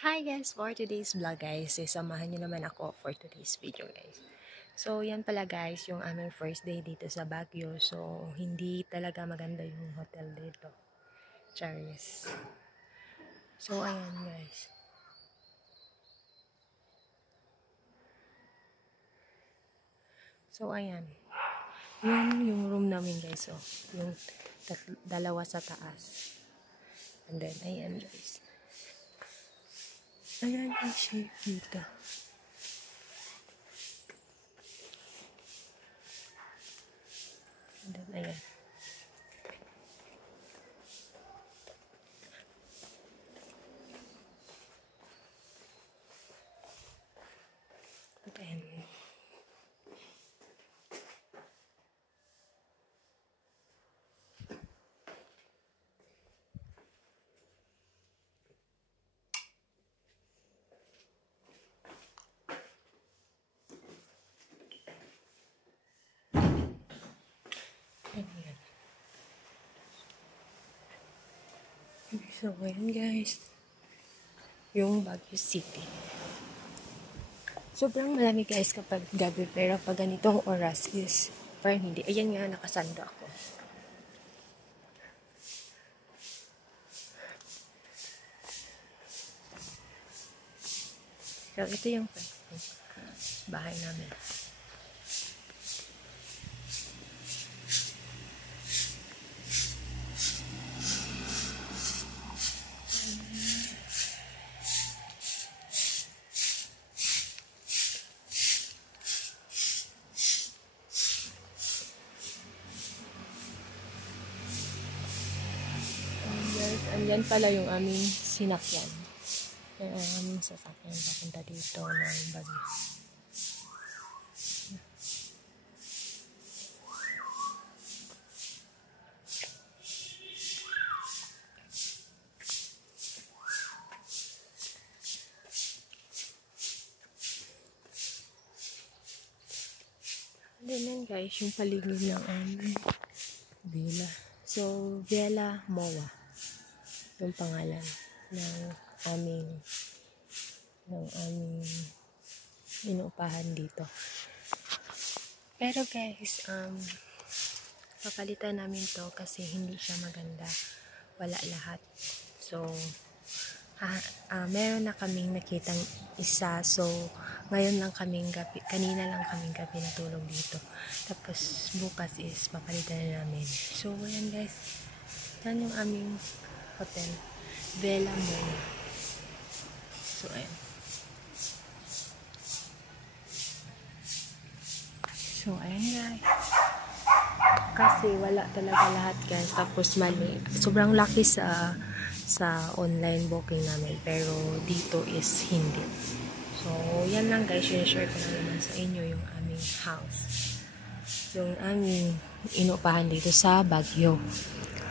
Hi guys! For today's vlog guys, samahan nyo naman ako for today's video guys. So yan pala guys, yung aming first day dito sa Baguio. So hindi talaga maganda yung hotel dito. Charis. So ayan guys. So ayan. Yun yung room namin guys. So yung dalawa sa taas. And then ayan guys. Ayan guys siya dito. And then ayan. And then ayan. So ayan guys. Yung Baguio City. Sobrang malamig guys kapag gabi, pero pag ganitong oras is parang hindi. Ayan nga, nakasando ako. So ito yung bahay namin. Andyan pala yung aming sinakyan. Yung aming sasakyan papunta dito ng Baguio. Ganyan guys, yung paligid ng aming villa. So, Villa Moa. Yung pangalan ng aming inuupahan dito. Pero guys, papalitan namin to kasi hindi siya maganda. Wala lahat. So, meron na kaming nakitang isa. So, ngayon lang kaming gabi, kanina lang kaming gabi natulog dito. Tapos, bukas is papalitan na namin. So, ayan guys. Yan yung aming hotel. Villa Moa. So, ayan. So, ayan guys. Kasi wala talaga lahat guys. Tapos mali. Sobrang laki sa online booking namin. Pero dito is hindi. So, yan lang guys. Share ko na naman sa inyo yung aming house. Yung aming inuupahan dito sa Baguio.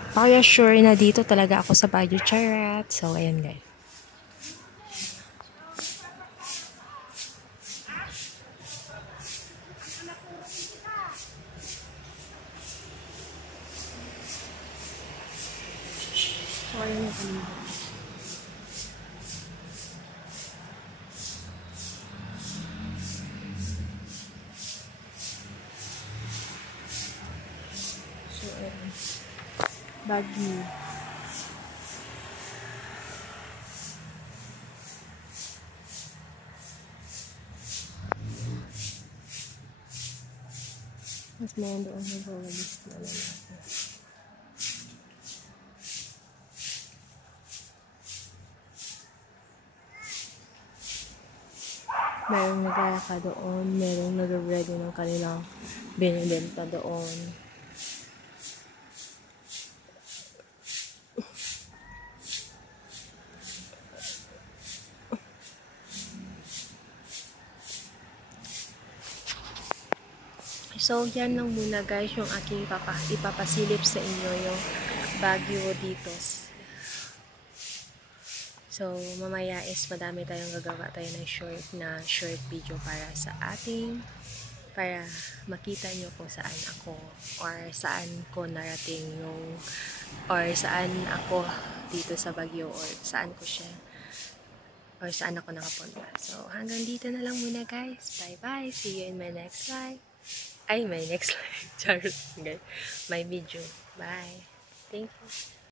Kaya sure na dito talaga ako sa Baguio, Charat. So, ayan guys. So, ayan na kami. So, ayan. Baguio. Mas mayroon doon ng rollerblades na lalaki. Mayroong naglalaka doon. Mayroong nag-ready ng kanilang binibenta doon. So, yan lang muna guys yung aking ipapasilip sa inyo yung Baguio dito. So, mamaya is madami tayong gagawa tayo ng short video para makita nyo kung saan ako or saan ko narating or saan ako dito sa Baguio or saan ko siya or saan ako nakapunta. So, hanggang dito na lang muna guys. Bye-bye. See you in my next live. Ay, my next live. Charles. Okay. My video. Bye. Thank you.